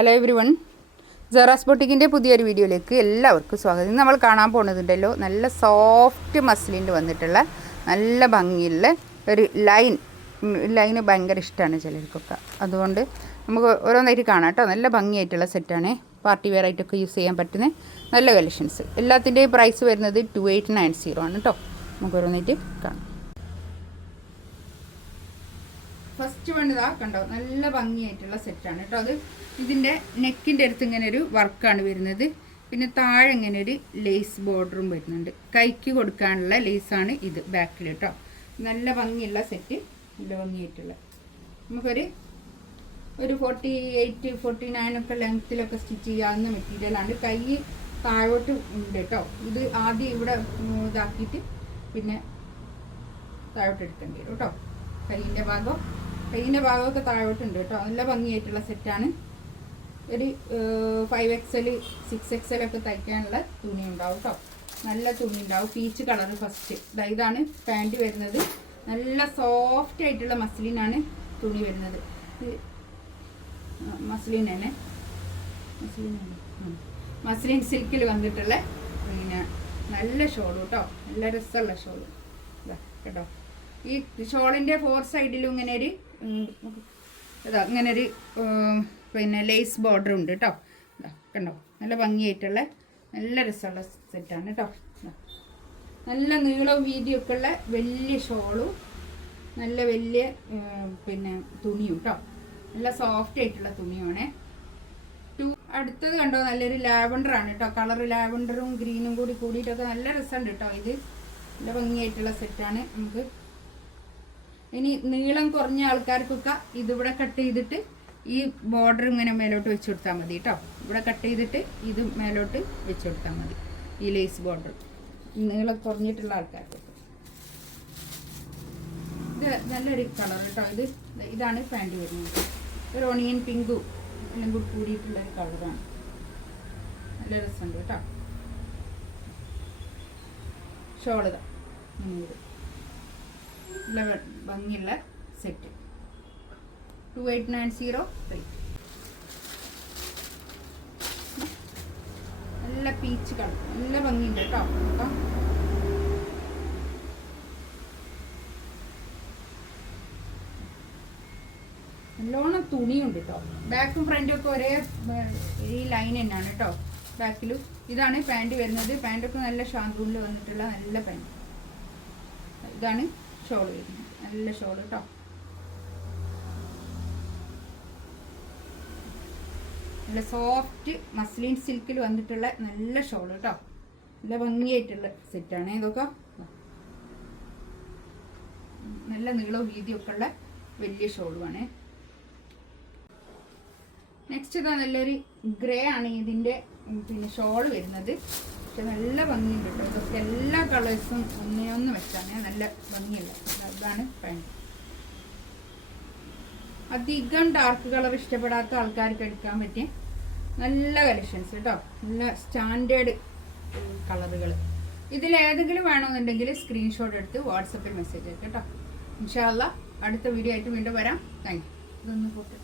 Hello every one, സെറാസ് ബൊട്ടിക്കിൻ്റെ പുതിയൊരു വീഡിയോയിലേക്ക് എല്ലാവർക്കും സ്വാഗതം. ഇന്ന് നമ്മൾ കാണാൻ പോകുന്നതുണ്ടല്ലോ, നല്ല സോഫ്റ്റ് മസ്ലിൻ്റെ വന്നിട്ടുള്ള നല്ല ഭംഗിയുള്ള ഒരു ലൈന് ഭയങ്കര ഇഷ്ടമാണ് ചിലർക്കൊക്കെ. അതുകൊണ്ട് നമുക്ക് ഓരോന്നായിട്ട് കാണാം കേട്ടോ. നല്ല ഭംഗിയായിട്ടുള്ള സെറ്റാണ്, പാർട്ടി വെയർ ആയിട്ടൊക്കെ യൂസ് ചെയ്യാൻ പറ്റുന്ന നല്ല കളക്ഷൻസ്. എല്ലാത്തിൻ്റെയും പ്രൈസ് വരുന്നത് 2890 ആണ് കേട്ടോ. നമുക്ക് ഓരോന്നായിട്ട് കാണാം. ഫസ്റ്റ് വൺ ഇതാ കണ്ടോ, നല്ല ഭംഗിയായിട്ടുള്ള സെറ്റാണ് കേട്ടോ. അത് ഇതിൻ്റെ നെക്കിൻ്റെ അടുത്ത് ഇങ്ങനെ ഒരു വർക്കാണ് വരുന്നത്. പിന്നെ താഴെ ഇങ്ങനെ ഒരു ലേസ് ബോർഡറും വരുന്നുണ്ട്. കൈക്ക് കൊടുക്കാനുള്ള ലേസാണ് ഇത് ബാക്കിൽ കേട്ടോ. നല്ല ഭംഗിയുള്ള സെറ്റ്, നല്ല ഭംഗിയായിട്ടുള്ള. നമുക്കൊരു 48-49 ഒക്കെ ലെങ്ത്തിലൊക്കെ സ്റ്റിച്ച് ചെയ്യാവുന്ന മെറ്റീരിയലാണ്. കൈ താഴോട്ട് ഉണ്ട് കേട്ടോ. ഇത് ആദ്യം ഇവിടെ ഇതാക്കിയിട്ട് പിന്നെ താഴോട്ട് എടുക്കേണ്ടി വരും കേട്ടോ. കൈയിൻ്റെ ഭാഗമൊക്കെ താഴോട്ടുണ്ട് കേട്ടോ. നല്ല ഭംഗിയായിട്ടുള്ള സെറ്റാണ്. ഒരു 5XL 6XL ഒക്കെ തയ്ക്കാനുള്ള തുണി ഉണ്ടാവും കേട്ടോ. നല്ല തുണി ഉണ്ടാവും. Peach colour first. ഇതാണ് പാൻറ് വരുന്നത്. നല്ല സോഫ്റ്റ് ആയിട്ടുള്ള മസ്ലിനാണ് തുണി വരുന്നത്. മസ്ലിൻ സിൽക്കിൽ വന്നിട്ടുള്ള പിന്നെ നല്ല ഷോൾ കേട്ടോ. നല്ല രസമുള്ള ഷോൾ കേട്ടോ. ഈ ഷോളിൻ്റെ 4 സൈഡിലും ഇങ്ങനൊരു പിന്നെ ലേസ് ബോർഡർ ഉണ്ട് കേട്ടോ. കണ്ടോ, നല്ല ഭംഗിയായിട്ടുള്ള നല്ല രസമുള്ള സെറ്റാണ് കേട്ടോ. നല്ല നീളവും വീതിയൊക്കെ ഉള്ള വലിയ ഷോളും നല്ല വലിയ പിന്നെ തുണിയും കേട്ടോ. നല്ല സോഫ്റ്റ് ആയിട്ടുള്ള തുണിയാണ്. അടുത്തത് കണ്ടോ, നല്ലൊരു ലാവൻഡറാണ് കേട്ടോ. കളർ ലാവൻഡറും ഗ്രീനും കൂടിയിട്ടൊക്കെ നല്ല രസമുണ്ട് കേട്ടോ. ഇത് നല്ല ഭംഗിയായിട്ടുള്ള സെറ്റാണ്. നമുക്ക് ഇനി നീളം കുറഞ്ഞ ആൾക്കാർക്കൊക്കെ ഇതിവിടെ കട്ട് ചെയ്തിട്ട് ഈ ബോർഡർ ഇങ്ങനെ മേലോട്ട് വെച്ച് കൊടുത്താൽ മതി കേട്ടോ. ഇവിടെ കട്ട് ചെയ്തിട്ട് ഇത് മേലോട്ട് വെച്ച് കൊടുത്താൽ മതി, ഈ ലേസ് ബോർഡർ. നീളം കുറഞ്ഞിട്ടുള്ള ആൾക്കാർക്കൊക്കെ ഇത് നല്ലൊരു കളർ കേട്ടോ. ഇതാണ് പാൻറ് വരുന്നത്. ഒരു ഓണിയൻ പിങ്കും എല്ലാം കൂടി കൂടിയിട്ടുള്ളൊരു കളറാണ്. നല്ല രസമുണ്ട് കേട്ടോ. ഷോളിതാ നല്ല ഭംഗിയുള്ള സെറ്റ്. 2890 നല്ല പീച്ച് കളർ, നല്ല ഭംഗിയുണ്ട് കേട്ടോ. നല്ലോണം തുണിയുണ്ട് കേട്ടോ. ബാക്കും ഫ്രണ്ടും ഒക്കെ ഒരേ ഈ ലൈൻ തന്നെയാണ് കേട്ടോ. ബാക്കിലും ഇതാണ് പാൻറ് വരുന്നത്. പാൻറ്റൊക്കെ നല്ല ഷാങ്കൂണിൽ വന്നിട്ടുള്ള നല്ല പാൻറ്. ഇതാണ് ഷോൾ വരുന്നത്. നല്ല ഷോൾ കേട്ടോ. നല്ല സോഫ്റ്റ് മസ്ലിൻ സിൽക്കിൽ വന്നിട്ടുള്ള നല്ല ഷോൾ കേട്ടോ. നല്ല ഭംഗിയായിട്ടുള്ള സെറ്റാണ് ഇതൊക്കെ. നല്ല നീളവും വീതിയൊക്കെ ഉള്ള വലിയ ഷോളുമാണ്. നെക്സ്റ്റ് ഇതാ നല്ലൊരു ഗ്രേ ആണ് ഇതിൻ്റെ പിന്നെ ഷോൾ വരുന്നത്. പക്ഷെ നല്ല ഭംഗിയുണ്ട് കേട്ടോ. ഇതൊക്കെ എല്ലാ കളേഴ്സും ഒന്നിനൊന്ന് വെച്ചാണ് നല്ല ഭംഗിയല്ല. ഇതാണ് പാൻറ്. അധികം ഡാർക്ക് കളർ ഇഷ്ടപ്പെടാത്ത ആൾക്കാർക്ക് എടുക്കാൻ പറ്റിയ നല്ല കളക്ഷൻസ് കേട്ടോ. നല്ല സ്റ്റാൻഡേർഡ് കളറുകൾ. ഇതിലേതെങ്കിലും വേണമെന്നുണ്ടെങ്കിൽ സ്ക്രീൻഷോട്ട് എടുത്ത് വാട്സപ്പിൽ മെസ്സേജ് അയക്കാം കേട്ടോ. ഇൻഷാ അല്ലാഹ് അടുത്ത വീഡിയോ ആയിട്ട് വീണ്ടും വരാം. Thank you. ഇതൊന്ന് ഫോട്ടോ